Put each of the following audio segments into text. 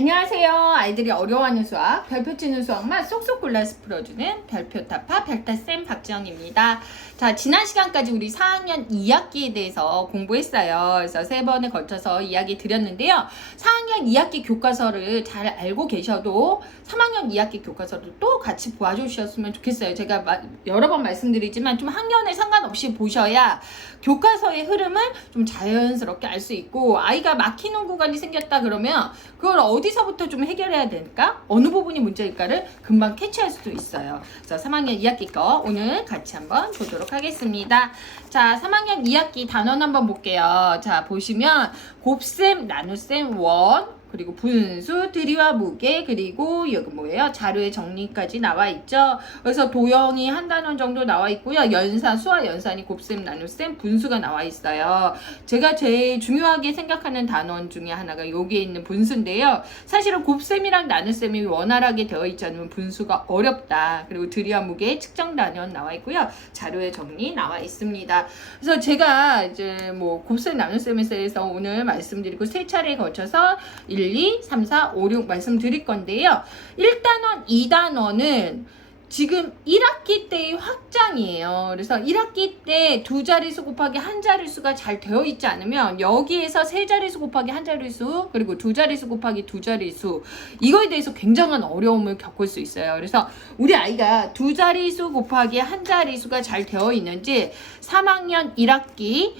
안녕하세요. 아이들이 어려워하는 수학, 별표 치는 수학만 쏙쏙 골라서 풀어주는 별표타파 별타쌤 박지영입니다. 자, 지난 시간까지 우리 4학년 2학기에 대해서 공부했어요. 그래서 3번에 걸쳐서 이야기 드렸는데요. 4학년 2학기 교과서를 잘 알고 계셔도 3학년 2학기 교과서를 또 같이 보아주셨으면 좋겠어요. 제가 여러 번 말씀드리지만 좀 학년에 상관없이 보셔야 교과서의 흐름을 좀 자연스럽게 알 수 있고, 아이가 막히는 구간이 생겼다 그러면 그걸 어디서부터 좀 해결해야 될까? 어느 부분이 문제일까를 금방 캐치할 수도 있어요. 그래서 3학년 2학기 거 오늘 같이 한번 보도록 하겠습니다. 자, 3학년 2학기 단원 한번 볼게요. 자, 보시면 곱셈, 나눗셈, 원, 그리고 분수, 들이와 무게, 그리고 여기 뭐예요? 자료의 정리까지 나와 있죠. 그래서 도형이 한 단원 정도 나와 있고요. 연산, 수와 연산이 곱셈, 나눗셈, 분수가 나와 있어요. 제가 제일 중요하게 생각하는 단원 중에 하나가 여기에 있는 분수인데요. 사실은 곱셈이랑 나눗셈이 원활하게 되어 있지 않으면 분수가 어렵다. 그리고 들이와 무게, 측정 단원 나와 있고요. 자료의 정리 나와 있습니다. 그래서 제가 이제 뭐 곱셈, 나눗셈에 대해서 오늘 말씀드리고 세 차례에 걸쳐서 1, 2, 3, 4, 5, 6 말씀드릴 건데요. 1단원, 2단원은 지금 1학기 때의 확장이에요. 그래서 1학기 때 두 자릿수 곱하기 한 자릿수가 잘 되어 있지 않으면 여기에서 세 자릿수 곱하기 한 자릿수, 그리고 두 자릿수 곱하기 두 자릿수, 이거에 대해서 굉장한 어려움을 겪을 수 있어요. 그래서 우리 아이가 두 자릿수 곱하기 한 자릿수가 잘 되어 있는지, 3학년 1학기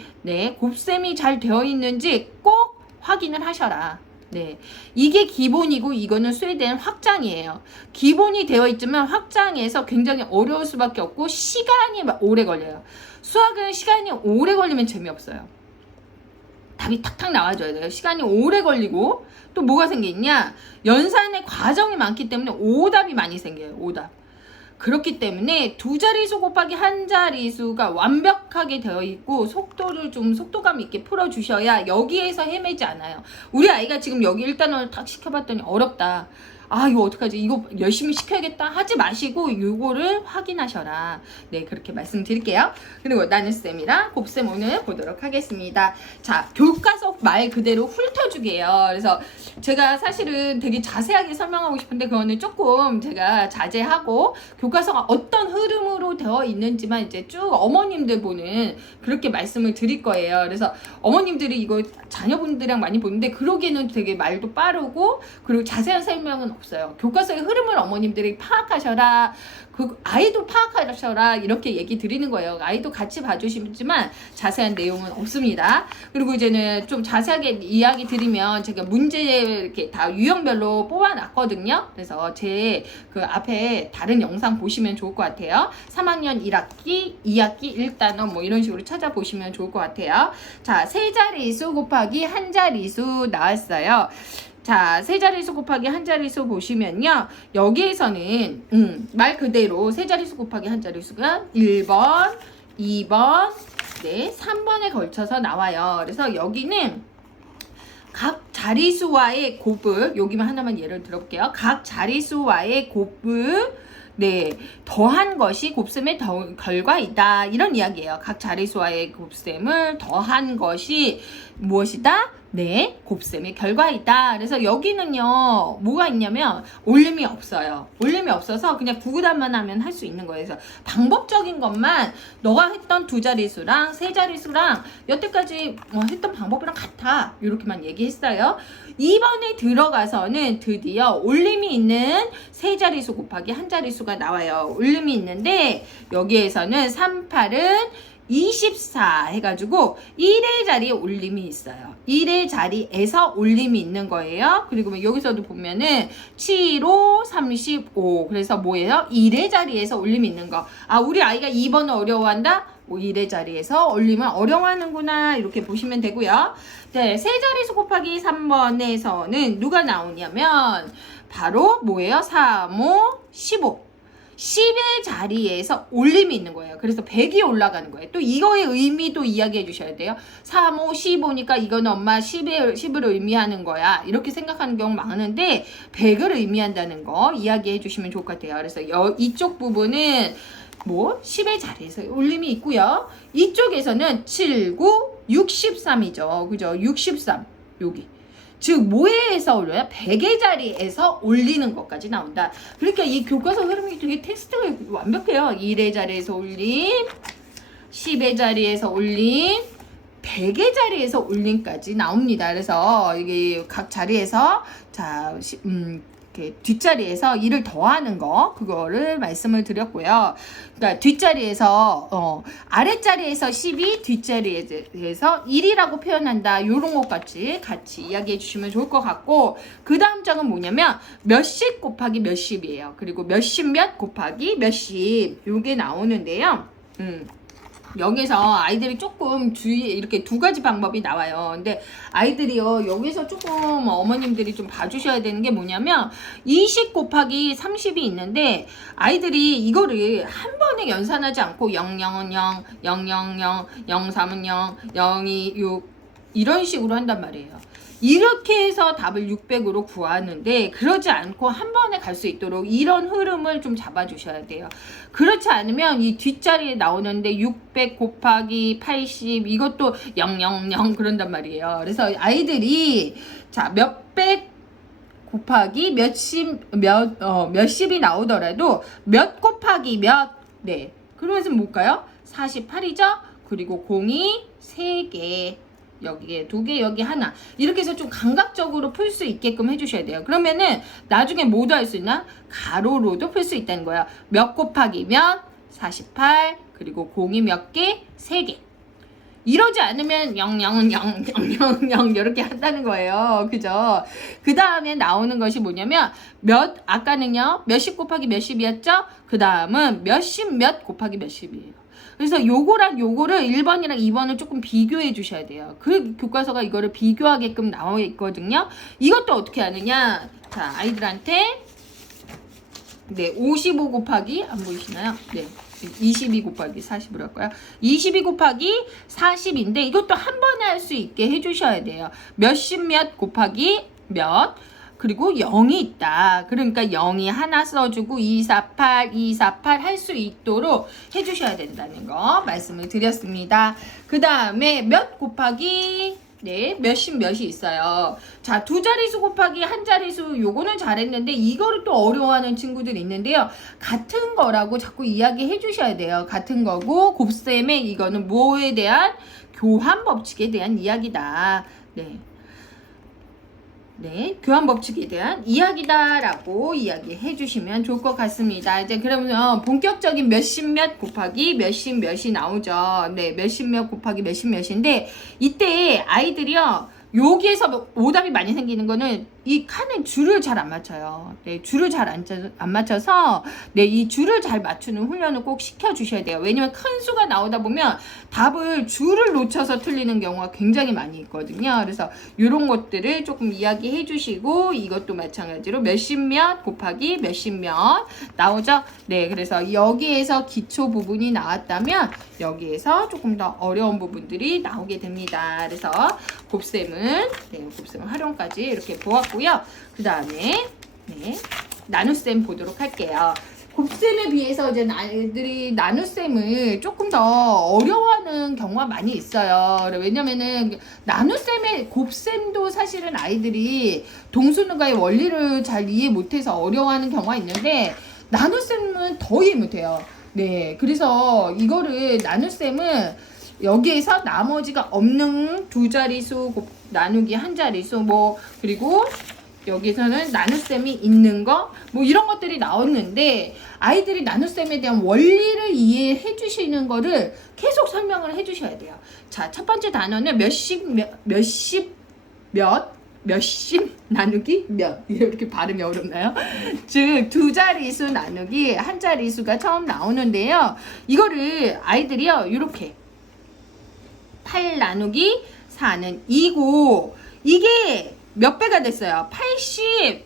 곱셈이 잘 되어 있는지 꼭 확인을 하셔라. 네, 이게 기본이고 이거는 스웨덴 확장이에요. 기본이 되어 있지만 확장해서 굉장히 어려울 수밖에 없고 시간이 오래 걸려요. 수학은 시간이 오래 걸리면 재미없어요. 답이 탁탁 나와줘야 돼요. 시간이 오래 걸리고 또 뭐가 생기냐? 연산의 과정이 많기 때문에 오답이 많이 생겨요. 오답. 그렇기 때문에 두 자릿수 곱하기 한 자릿수가 완벽하게 되어 있고 속도를 좀 속도감 있게 풀어주셔야 여기에서 헤매지 않아요. 우리 아이가 지금 여기 일단은 탁 시켜봤더니 어렵다. 아, 이거 어떡하지? 이거 열심히 시켜야겠다 하지 마시고 이거를 확인하셔라. 네, 그렇게 말씀드릴게요. 그리고 나눗셈이랑 곱셈 오늘 보도록 하겠습니다. 자, 교과서 말 그대로 훑어주게요. 그래서 제가 사실은 되게 자세하게 설명하고 싶은데 그거는 조금 제가 자제하고 교과서가 어떤 흐름으로 되어 있는지만 이제 쭉 어머님들 보는 그렇게 말씀을 드릴 거예요. 그래서 어머님들이 이거 자녀분들이랑 많이 보는데 그러기에는 되게 말도 빠르고 그리고 자세한 설명은 없어요. 교과서의 흐름을 어머님들이 파악하셔라. 그 아이도 파악하셔라. 이렇게 얘기 드리는 거예요. 아이도 같이 봐주시지만 자세한 내용은 없습니다. 그리고 이제는 좀 자세하게 이야기 드리면 제가 문제 이렇게 다 유형별로 뽑아놨거든요. 그래서 제 그 앞에 다른 영상 보시면 좋을 것 같아요. 3학년 1학기, 2학기 1단원 뭐 이런 식으로 찾아보시면 좋을 것 같아요. 자, 세 자릿수 곱하기 한 자릿수 나왔어요. 자, 세 자릿수 곱하기 한 자릿수 보시면요. 여기에서는 말 그대로 세 자릿수 곱하기 한 자릿수가 1번, 2번, 3번에 걸쳐서 나와요. 그래서 여기는 각 자릿수와의 곱을, 여기만 하나만 예를 들어볼게요. 각 자릿수와의 곱을 더한 것이 곱셈의 결과이다. 이런 이야기예요. 각 자릿수와의 곱셈을 더한 것이 무엇이다? 곱셈의 결과이다. 그래서 여기는요, 뭐가 있냐면 올림이 없어요. 올림이 없어서 그냥 구구단만 하면 할 수 있는 거예요. 그래서 방법적인 것만 너가 했던 두 자릿수랑 세 자릿수랑 여태까지 했던 방법이랑 같아. 이렇게만 얘기했어요. 2번에 들어가서는 드디어 올림이 있는 세 자릿수 곱하기 한 자릿수가 나와요. 올림이 있는데 여기에서는 38은 24 해가지고 1의 자리에 올림이 있어요. 1의 자리에서 올림이 있는 거예요. 그리고 여기서도 보면은 7, 5, 35. 그래서 뭐예요? 1의 자리에서 올림이 있는 거. 아, 우리 아이가 2번을 어려워한다? 1의 자리에서 올림을 어려워하는구나. 이렇게 보시면 되고요. 네, 세 자릿수 곱하기 3번에서는 누가 나오냐면 바로 뭐예요? 3, 5, 15. 10의 자리에서 올림이 있는 거예요. 그래서 100이 올라가는 거예요. 또 이거의 의미도 이야기해 주셔야 돼요. 3, 5, 15니까 이거는 엄마 10을 의미하는 거야. 이렇게 생각하는 경우 많은데 100을 의미한다는 거 이야기해 주시면 좋을 것 같아요. 그래서 이쪽 부분은 10의 자리에서 올림이 있고요. 이쪽에서는 7, 9, 63이죠. 그죠? 63. 여기. 즉 뭐에서 올려요? 100의 자리에서 올리는 것까지 나온다. 그러니까 이 교과서 흐름이 되게 텍스트가 완벽해요. 1의 자리에서 올림, 10의 자리에서 올림, 100의 자리에서 올림까지 나옵니다. 그래서 이게 각 자리에서 이렇게 뒷자리에서 1을 더하는 거 그거를 말씀을 드렸고요. 그러니까 뒷자리에서 아랫자리에서 10이 뒷자리에서 1이라고 표현한다. 요런 것 같이 이야기해 주시면 좋을 것 같고, 그 다음 장은 뭐냐면 몇십 곱하기 몇십이에요. 그리고 몇십 몇 곱하기 몇십 요게 나오는데요. 여기서 아이들이 조금 주의, 이렇게 두 가지 방법이 나와요. 근데 아이들이요, 여기서 조금 어머님들이 좀 봐주셔야 되는 게 뭐냐면 20 곱하기 30이 있는데 아이들이 이거를 한 번에 연산하지 않고 0, 0은 0, 0, 0, 0, 0, 3은 0, 0, 2, 6 이런 식으로 한단 말이에요. 이렇게 해서 답을 600으로 구하는데, 그러지 않고 한 번에 갈 수 있도록 이런 흐름을 좀 잡아주셔야 돼요. 그렇지 않으면 이 뒷자리에 나오는데 600 곱하기 80 이것도 000 그런단 말이에요. 그래서 아이들이 자 몇백 곱하기 몇십이 나오더라도 몇 곱하기 몇, 네, 그러면서 뭘까요? 48이죠? 그리고 0이 3개, 여기에 2개, 여기 하나, 이렇게 해서 좀 감각적으로 풀 수 있게끔 해주셔야 돼요. 그러면은 나중에 뭐도 할 수 있나? 가로로도 풀 수 있다는 거야. 몇 곱하기 몇? 48, 그리고 0이 몇 개? 3개. 이러지 않으면 0, 0은 0, 0, 0, 0 이렇게 한다는 거예요. 그죠? 그 다음에 나오는 것이 뭐냐면 아까는요 몇십 곱하기 몇십이었죠? 그 다음은 몇십 몇 곱하기 몇십이에요. 그래서 요거랑 요거를 1번이랑 2번을 조금 비교해 주셔야 돼요. 그 교과서가 이거를 비교하게끔 나와 있거든요. 이것도 어떻게 하느냐? 자, 아이들한테 55 곱하기, 안 보이시나요? 네. 22 곱하기 40으로 할까요? 22 곱하기 40인데 이것도 한 번에 할 수 있게 해주셔야 돼요. 몇십 몇 곱하기 몇, 그리고 0이 있다. 그러니까 0이 하나 써주고 248, 248 할 수 있도록 해주셔야 된다는 거 말씀을 드렸습니다. 그 다음에 몇 곱하기 몇십 몇이 있어요. 자, 두 자릿수 곱하기 한 자릿수 요거는 잘했는데 이거를 또 어려워하는 친구들이 있는데요. 같은 거라고 자꾸 이야기해 주셔야 돼요. 같은 거고 곱셈의 이거는 뭐에 대한 교환 법칙에 대한 이야기다. 교환 법칙에 대한 이야기다라고 이야기해 주시면 좋을 것 같습니다. 이제 그러면 본격적인 몇십 몇 곱하기 몇십 몇이 나오죠. 몇십 몇 곱하기 몇십 몇인데 이때 아이들이요, 여기에서 오답이 많이 생기는 거는 이 칸에 줄을 잘 안 맞춰요. 줄을 잘 안 맞춰서 이 줄을 잘 맞추는 훈련을 꼭 시켜주셔야 돼요. 왜냐면 큰 수가 나오다 보면 답을 줄을 놓쳐서 틀리는 경우가 굉장히 많이 있거든요. 그래서 이런 것들을 조금 이야기해 주시고, 이것도 마찬가지로 몇십 몇 곱하기 몇십 몇 나오죠. 그래서 여기에서 기초 부분이 나왔다면 여기에서 조금 더 어려운 부분들이 나오게 됩니다. 그래서 곱셈은 활용까지 이렇게 보았고, 그 다음에 나눗셈 보도록 할게요. 곱셈에 비해서 이제 아이들이 나눗셈을 조금 더 어려워하는 경우가 많이 있어요. 왜냐면은 나눗셈의 곱셈도 사실은 아이들이 동수능가의 원리를 잘 이해 못해서 어려워하는 경우가 있는데 나눗셈은 더 이해 못해요. 그래서 이거를 나눗셈은 여기에서 나머지가 없는 두 자릿수 나누기 한 자릿수 그리고 여기서는 나눗셈이 있는 거 이런 것들이 나왔는데 아이들이 나눗셈에 대한 원리를 이해해 주시는 거를 계속 설명을 해 주셔야 돼요. 자, 첫 번째 단어는 몇십 나누기 몇, 이렇게 발음이 어렵나요? 즉 두 자릿수 나누기 한 자릿수가 처음 나오는데요. 이거를 아이들이요 이렇게 8 나누기 4는 2고 이게 몇 배가 됐어요? 80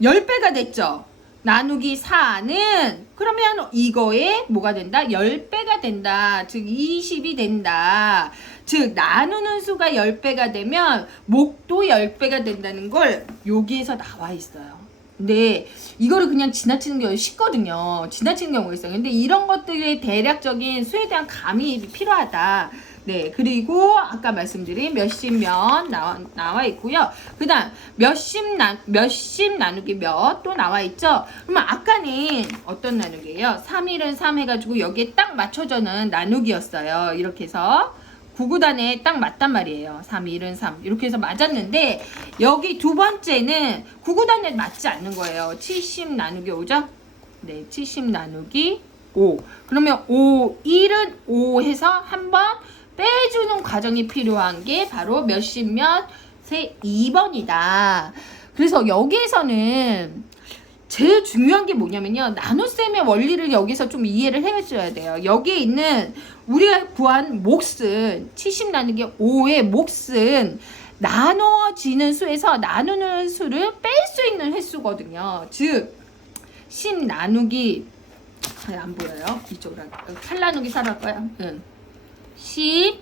10배가 됐죠. 나누기 4는 그러면 이거에 뭐가 된다? 10배가 된다. 즉 20이 된다. 즉 나누는 수가 10배가 되면 목도 10배가 된다는 걸 여기에서 나와 있어요. 근데 이거를 그냥 지나치는 경우가 쉽거든요. 지나치는 경우가 있어요. 근데 이런 것들의 대략적인 수에 대한 감이 필요하다. 네, 그리고 아까 말씀드린 몇십 몇 나와 있고요. 그 다음 몇십 나누기 몇 또 나와 있죠. 그러면 아까는 어떤 나누기예요? 3일은 3 해가지고 여기에 딱 맞춰져는 나누기였어요. 이렇게 해서 9구단에 딱 맞단 말이에요. 3, 1은 3 이렇게 해서 맞았는데 여기 두 번째는 9구단에 맞지 않는 거예요. 70 나누기 5죠? 네, 70 나누기 5. 그러면 5, 1은 5 해서 한번 빼주는 과정이 필요한 게 바로 몇십 몇의 2번이다. 그래서 여기에서는 제일 중요한 게 뭐냐면요. 나눗셈의 원리를 여기서 좀 이해를 해줘야 돼요. 여기에 있는 우리가 구한 몫은 70 나누기 5의 몫은 나눠지는 수에서 나누는 수를 뺄 수 있는 횟수거든요. 즉 10 나누기 안 보여요. 이쪽으로 8 나누기 4로 할까요? 10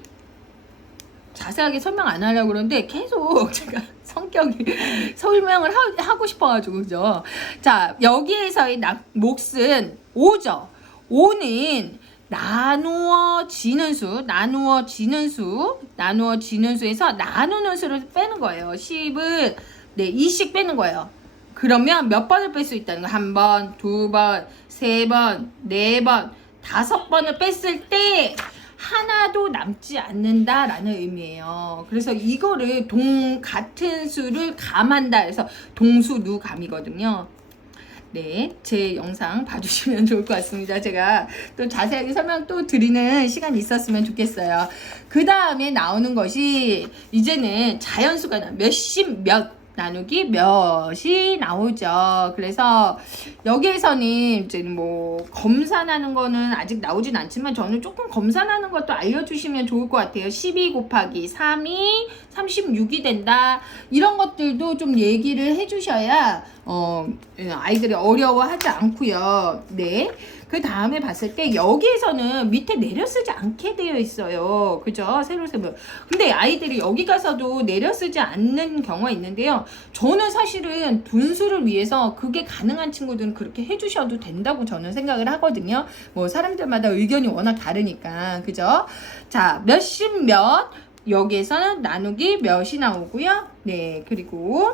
자세하게 설명 안 하려고 그러는데 계속 제가 성격이 설명을 하고 싶어가지고 그죠. 자, 여기에서의 몫은 5죠. 5는 나누어지는 수에서 나누는 수를 빼는 거예요. 10은 네 2씩 빼는 거예요. 그러면 몇 번을 뺄 수 있다는 거예요? 한 번, 두 번, 세 번, 네 번, 5번을 뺐을 때 하나도 남지 않는다라는 의미예요. 그래서 이거를 같은 수를 감한다 해서 동수누감이거든요. 네, 제 영상 봐주시면 좋을 것 같습니다. 제가 또 자세하게 설명 또 드리는 시간이 있었으면 좋겠어요. 그 다음에 나오는 것이 이제는 자연수가 몇십 몇 나누기 몇이 나오죠. 그래서 여기에서는 이제 뭐 검산하는 거는 아직 나오진 않지만 저는 조금 검산하는 것도 알려주시면 좋을 것 같아요. 12 곱하기 3이 36이 된다. 이런 것들도 좀 얘기를 해주셔야 아이들이 어려워하지 않고요. 네. 그 다음에 봤을 때 여기에서는 밑에 내려 쓰지 않게 되어 있어요. 그죠? 세로 세로. 근데 아이들이 여기 가서도 내려 쓰지 않는 경우가 있는데요. 저는 사실은 분수를 위해서 그게 가능한 친구들은 그렇게 해주셔도 된다고 저는 생각을 하거든요. 뭐 사람들마다 의견이 워낙 다르니까. 그죠? 자, 몇십 몇. 여기에서는 나누기 몇이 나오고요. 네. 그리고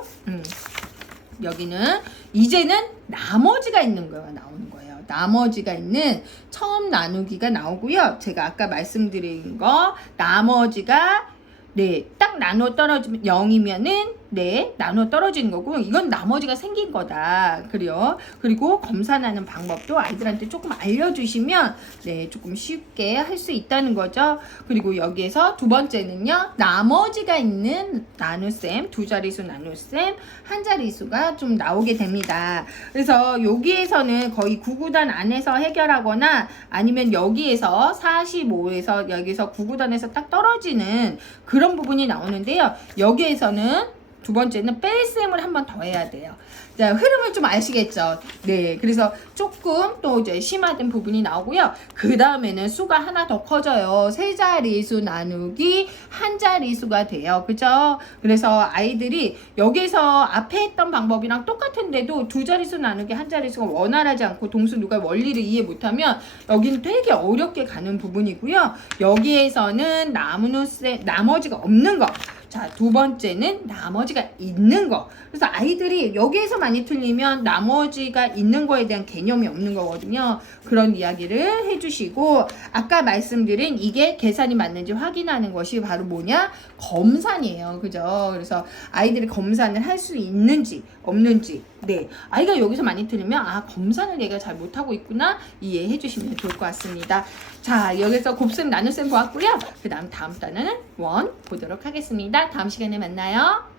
여기는 이제는 나머지가 있는 거가 나오는 거예요. 나머지가 있는 처음 나누기가 나오고요. 제가 아까 말씀드린 거 나머지가 네, 딱 나눠 떨어지면 0이면은 네, 나눠 떨어지는 거고 이건 나머지가 생긴 거다. 그래요. 그리고 검산하는 방법도 아이들한테 조금 알려주시면 네, 조금 쉽게 할 수 있다는 거죠. 그리고 여기에서 두 번째는요. 나머지가 있는 나눗셈, 두 자릿수 나눗셈, 한 자릿수가 좀 나오게 됩니다. 그래서 여기에서는 거의 9구단 안에서 해결하거나 아니면 여기에서 45에서 여기서 9구단에서 딱 떨어지는 그런 부분이 나오는데요. 여기에서는 두 번째는 뺄셈을 한 번 더 해야 돼요. 자, 흐름을 좀 아시겠죠? 네, 그래서 조금 또 이제 심화된 부분이 나오고요. 그 다음에는 수가 하나 더 커져요. 세 자리수 나누기 한 자리수가 돼요. 그죠? 그래서 아이들이 여기서 앞에 했던 방법이랑 똑같은데도 두 자리수 나누기 한 자리수가 원활하지 않고 동수 누가 원리를 이해 못하면 여기는 되게 어렵게 가는 부분이고요. 여기에서는 나머지가 없는 거. 자, 두 번째는 나머지가 있는 거. 그래서 아이들이 여기에서 많이 틀리면 나머지가 있는 거에 대한 개념이 없는 거거든요. 그런 이야기를 해주시고 아까 말씀드린 이게 계산이 맞는지 확인하는 것이 바로 뭐냐? 검산이에요. 그죠? 그래서 아이들이 검산을 할 수 있는지 없는지 네, 아이가 여기서 많이 틀리면 아, 검산을 얘가 잘 못하고 있구나 이해해 주시면 좋을 것 같습니다. 자, 여기서 곱셈 나눗셈 보았고요. 그 다음 단어는 원 보도록 하겠습니다. 다음 시간에 만나요.